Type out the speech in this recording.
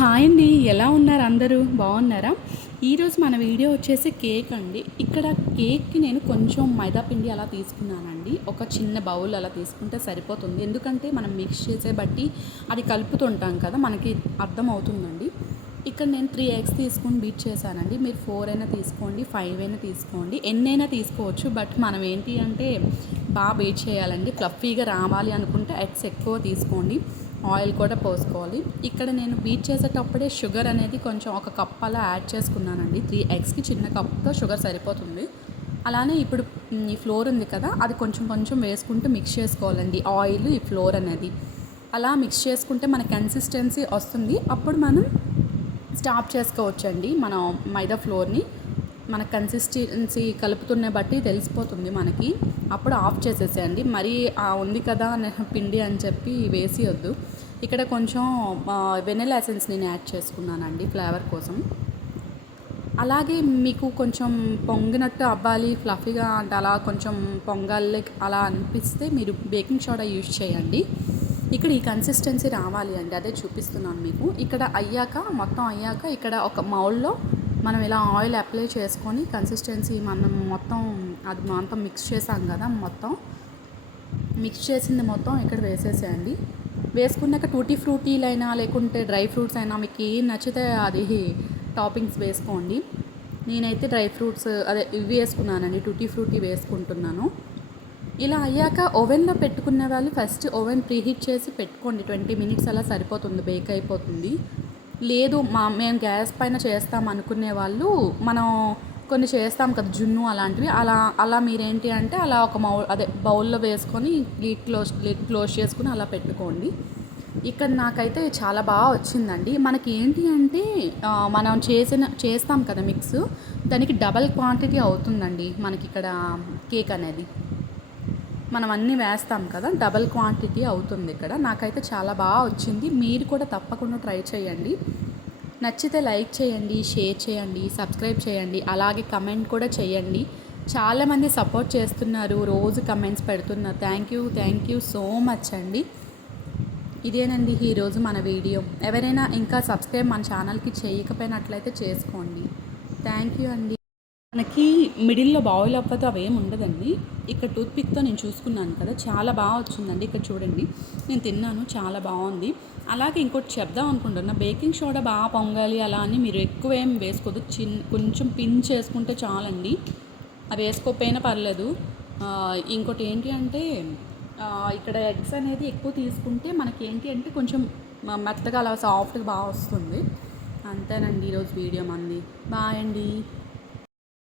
Hi అండి, ఎలా ఉన్నారు? అందరూ బాగున్నారా? ఈరోజు మన వీడియో వచ్చేసి కేక్ అండి. ఇక్కడ కేక్కి నేను కొంచెం మైదా పిండి అలా తీసుకున్నానండి. ఒక చిన్న బౌల్ అలా తీసుకుంటే సరిపోతుంది. ఎందుకంటే మనం మిక్స్ చేసే బట్టి అది కలుపుతుంటాం కదా, మనకి అర్థమవుతుందండి. ఇక్కడ నేను 3 ఎగ్స్ తీసుకొని బీట్ చేశానండి. మీరు 4 అయినా తీసుకోండి, 5 అయినా తీసుకోండి, ఎన్నైనా తీసుకోవచ్చు. బట్ మనం ఏంటి అంటే బాగా బీట్ చేయాలండి. ఫ్లఫీగా రావాలి అనుకుంటే ఎగ్స్ ఎక్కువ తీసుకోండి, ఆయిల్ కూడా పోసుకోవాలి. ఇక్కడ నేను బీట్ చేసేటప్పుడే షుగర్ అనేది కొంచెం ఒక కప్ అలా యాడ్ చేసుకున్నానండి. 3 ఎగ్స్కి చిన్న కప్తో షుగర్ సరిపోతుంది. అలానే ఇప్పుడు ఈ ఫ్లోర్ ఉంది కదా, అది కొంచెం కొంచెం వేసుకుంటూ మిక్స్ చేసుకోవాలండి. ఆయిల్, ఈ ఫ్లోర్ అనేది అలా మిక్స్ చేసుకుంటే మన కన్సిస్టెన్సీ వస్తుంది. అప్పుడు మనం స్టాప్ చేసుకోవచ్చండి మనం మైదా ఫ్లోర్ని. మన కన్సిస్టెన్సీ కలుపుతున్న బట్టి తెలిసిపోతుంది మనకి. అప్పుడు ఆఫ్ చేసేసేయండి. మరీ ఉంది కదా పిండి అని చెప్పి వేసియొద్దు. ఇక్కడ కొంచెం వెనిలా ఎసెన్స్ నేను యాడ్ చేసుకున్నానండి ఫ్లేవర్ కోసం. అలాగే మీకు కొంచెం పొంగినట్టు అవ్వాలి, ఫ్లఫీగా అంటే అలా కొంచెం పొంగాలి అలా అనిపిస్తే మీరు బేకింగ్ సోడా యూజ్ చేయండి. ఇక్కడ ఈ కన్సిస్టెన్సీ రావాలి అండి, అదే చూపిస్తున్నాను మీకు. ఇక్కడ మొత్తం అయ్యాక ఇక్కడ ఒక మౌల్లో మనం ఇలా ఆయిల్ అప్లై చేసుకొని కన్సిస్టెన్సీ మనం మొత్తం మిక్స్ చేసాం కదా, మొత్తం మిక్స్ చేసింది మొత్తం ఇక్కడ వేసేసేయండి. వేసుకున్నాక టూటీ ఫ్రూటీలైనా లేకుంటే డ్రై ఫ్రూట్స్ అయినా మీకు ఏం నచ్చితే అది టాపింగ్స్ వేసుకోండి. నేనైతే డ్రై ఫ్రూట్స్ ఇవి వేసుకున్నానండి, టూటీ ఫ్రూటీ వేసుకుంటున్నాను. ఇలా అయ్యాక ఓవెన్లో పెట్టుకునే వాళ్ళు ఫస్ట్ ఓవెన్ ప్రీహీట్ చేసి పెట్టుకోండి. 20 మినిట్స్ అలా సరిపోతుంది, బేక్ అయిపోతుంది. లేదు మేము గ్యాస్ పైన చేస్తాం అనుకునే వాళ్ళు, మనం కొన్ని చేస్తాం కదా జున్ను అలాంటివి, అలా మీరేంటి అంటే అలా ఒక బౌల్లో వేసుకొని లిడ్ క్లోజ్ చేసుకుని అలా పెట్టుకోండి. ఇక్కడ నాకైతే చాలా బాగా వచ్చిందండి. మనకి ఏంటి అంటే మనం చేస్తాం కదా మిక్స్, దానికి డబల్ క్వాంటిటీ అవుతుందండి మనకి ఇక్కడ కేక్ అనేది. మనం అన్నీ వేస్తాం కదా, డబల్ క్వాంటిటీ అవుతుంది ఇక్కడ. నాకైతే చాలా బాగా వచ్చింది. మీరు కూడా తప్పకుండా ట్రై చేయండి. నచ్చితే లైక్ చేయండి, షేర్ చేయండి, సబ్స్క్రైబ్ చేయండి, అలాగే కమెంట్ కూడా చేయండి. చాలామంది సపోర్ట్ చేస్తున్నారు, రోజు కమెంట్స్ పెడుతున్నారు. థ్యాంక్ యూ సో మచ్ అండి. ఇదేనండి ఈరోజు మన వీడియో. ఎవరైనా ఇంకా సబ్స్క్రైబ్ మన ఛానల్కి చేయకపోయినట్లయితే చేసుకోండి. థ్యాంక్ యూ అండి. మనకి మిడిల్లో బాయిల్ అవ్వదు, అవేం ఉండదండి. ఇక్కడ టూత్పిక్తో నేను చూసుకున్నాను కదా, చాలా బాగా వచ్చిందండి. ఇక్కడ చూడండి, నేను తిన్నాను, చాలా బాగుంది. అలాగే ఇంకోటి చెప్దాం అనుకుంటున్నా, బేకింగ్ సోడా బాగా పొంగాలి అలా అని మీరు ఎక్కువ ఏం వేసుకోవద్దు. కొంచెం పిన్ చేసుకుంటే చాలండి, అవి వేసుకోకపోయినా పర్లేదు. ఇంకోటి ఏంటి అంటే ఇక్కడ ఎగ్స్ అనేది ఎక్కువ తీసుకుంటే మనకి ఏంటి అంటే కొంచెం మెత్తగా అలా సాఫ్ట్గా బాగా వస్తుంది. అంతేనండి ఈరోజు వీడియో మంది. బాయ్ అండి.